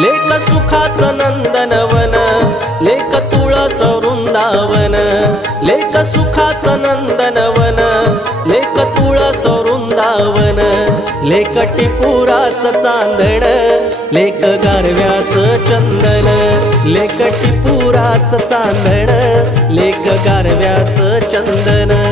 लेक सुखाचं नंदनवन, लेक तुळस वृंदावन, लेक सुखाचं नंदनवन, लेक तुळस वृंदावन, लेक टिपुराचं चांदण, लेक गारव्याचं चंदन, लेक टिपुराचं चांदण, लेक गारव्याचं चंदन।